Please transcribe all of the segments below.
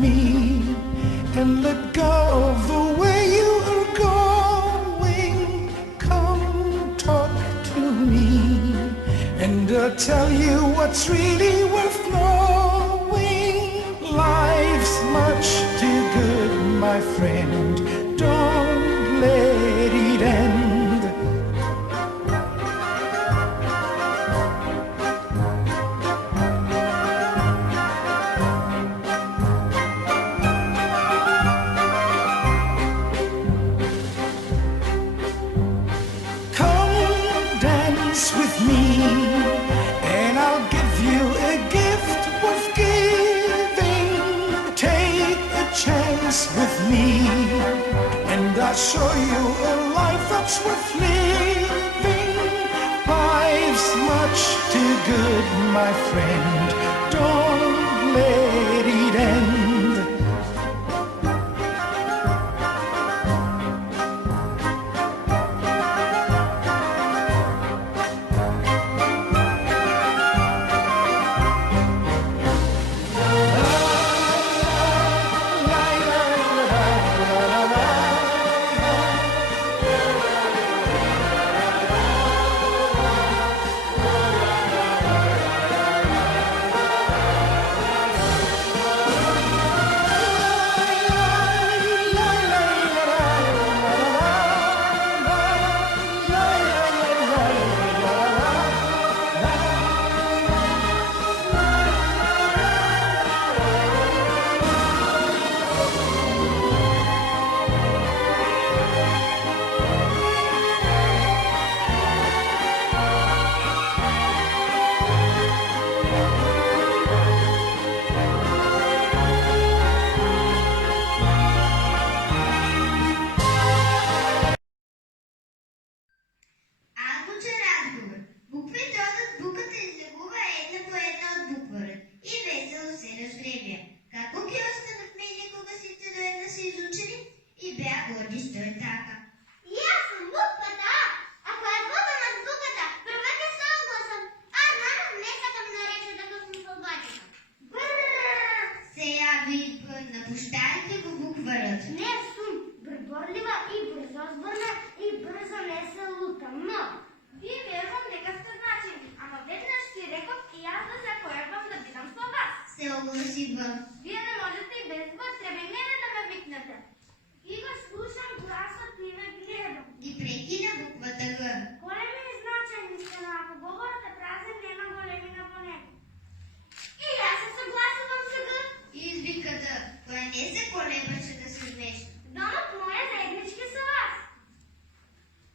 me and let go of the way you are going. Come talk to me and I'll tell you what's really worth knowing. Life's much too good, my friend. Don't let it end. With me, and I'll give you a gift worth giving. Take a chance with me, and I'll show you a life that's worth living. Life's much too good, my friend. Don't let it end. Вие не можете и без вас, трябва и мене да ме викнете. И го слушам гласа, ти ме гледам. И прекина буквата Г. Големи значени са, ако говорът е празен, няма големина по него. И аз се съгласувам с Г. Извиката, коя не се колебаше да се вмешва. Домът моя заеднички са аз.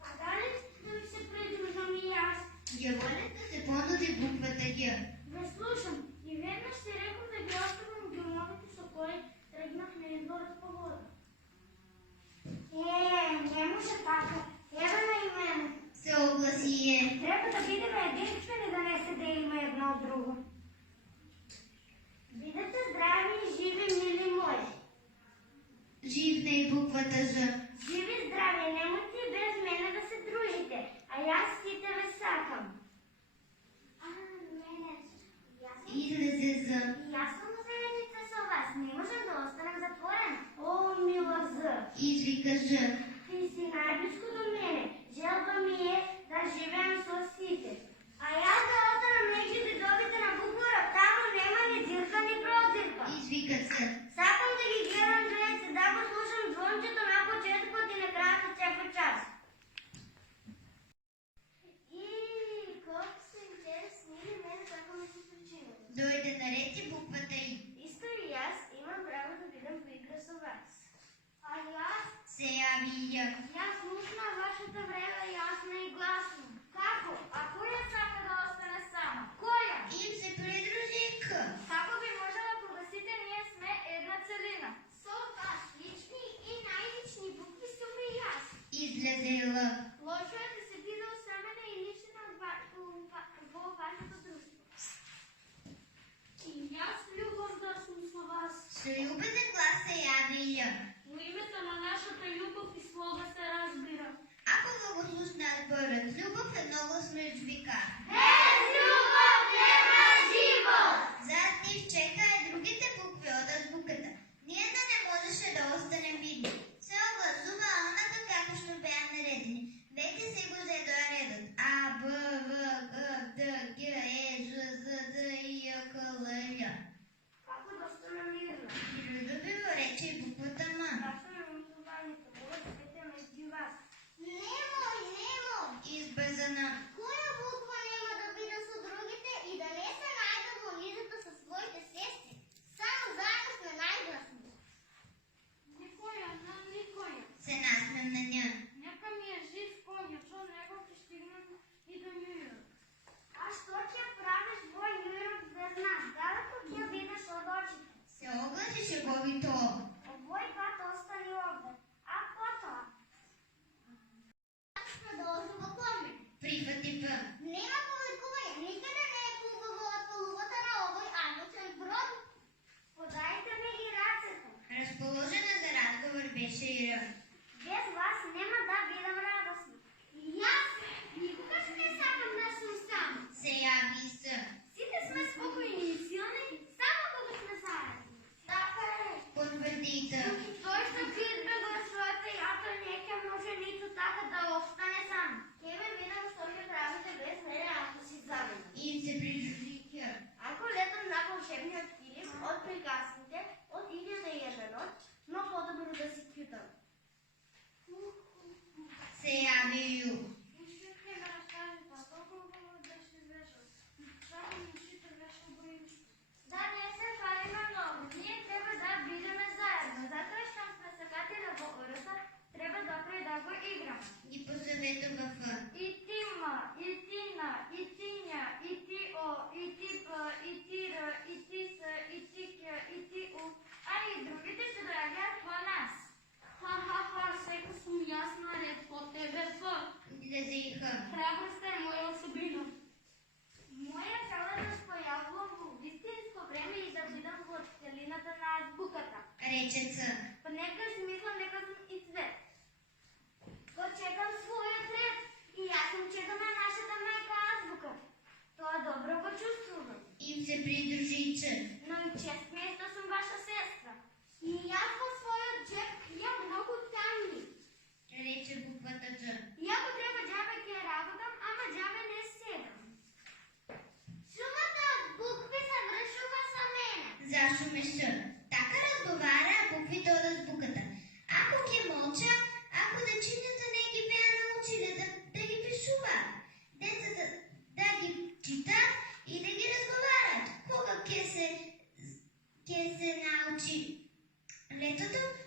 А дали да ми се придружам и аз? Дяволят да се понуди буквата Г. Да слушам. И веднъж си рекох да ги оставам гюмовите соколи, тръгнах на избора с погода. Не може така. Ева на и мене. Се огласи е. Трябва да бидем единствени, да не се делиме едно от друго. Бидете здрави и живи, мили мои. Живна и буквата Ж. Живи, здрави, немойте и без мене да се дружите, а аз сите ме сакам. Излезе З. И аз съм заедница с вас. Не можем да останем затворени. О, мила З. Извика Ж. Ти си най-близко до мене. Желба ми е да живеем с сите. А аз да останам неките добите на буквара. Там нема ни дзирка, ни прозирка. Извика Ц. Сакам да ги гледам двете, да го слушам звънчето малко 4 пъти на края на всеки час. И колко са интересни ли мене, kako ми се случило. Дойде наред и буквата И. Исто и аз имам право да бидам в игра с вас. А и аз? Се яви и Й. Я слушна вашата време ясно и гласно. Како? А коя сака да остане сама? Коя? Им се придружи К. Како би можела, кога сите ние сме една целина? Со вас лични и най-лични букви сум и аз. Излезе Л. Лошо е да се биде оставена и лична во вашето дружество. И аз любов да сум со вас. С любезен глас се яви и Й. Но името на нашата любов и слога се разбира. Ако многослушна зборът с любов едногласно извика. Без любов нема живот! Зад нив чека и другите букви от азбуката. шеговито. Овој пат остани овде. А потоа? Продолжи во коме. Прифати П. Нема повикување, никаде не е убаво од полувата на овој агучен брод. Подајте ми ги рацете. Расположена за разговор беше и Р. Без вас нема да бидам радосна. Јас никогаш не сакам да сум сам. Се јави и С. Сите сме спокојни и силни, само кога сме заедно. Така е. Потврди и Т. Тој што ќе избегува својата јата не ќе може ниту така да остане сам. Ќе ве видам што ќе правите без мене ако си заедно. Им се придружи Қ. Ако летам на волшебниот филм од приказните од 1001 ноќ, но подобро да си кјутам. Се јави и Ю. Уште ќе ме разкажи, па толку хубаво беше вешал. Само мушите вешал боимство. Да не се фалиме многу, ние треба да бидеме заедно. Затоа што сме се катили во ората, треба добро да го играме. Ги посоветува Ф. И ти ма, и ти на, и ти ња, и ти о, и ти п, и ти р, и ти с, и ти к, и ти у, а и другите се дојавјаат во нас. Ха, сега сум јасна ред по тебе П. Излезе и Х. Храброста е моја особина. Моја цел е да спојавувам во вистинско време и да бидам во целината на азбуката. Рече Ц. Понекогаш мислам дека сум и цвет. Го чекам својот ред и јас сум чекам на нашата мајка азбука. Тоа добро го чувствувам. Им се придружи и Ч. Но и чест ми е што сум ваша сестра. И јас во својот джеп имам многу тамни. Рече буквата Дж. Иако треба џабе ќе работам, ама џабе не седам. Шумата од букви се вршува со мене. Зашуме Ш. Така разговара буквите од азбуката. Ако ќе молча, ако дечињата не ги беа научиле да ги пишуваат, децата да ги читаат и да ги разговарат, кога ќе се научи летото,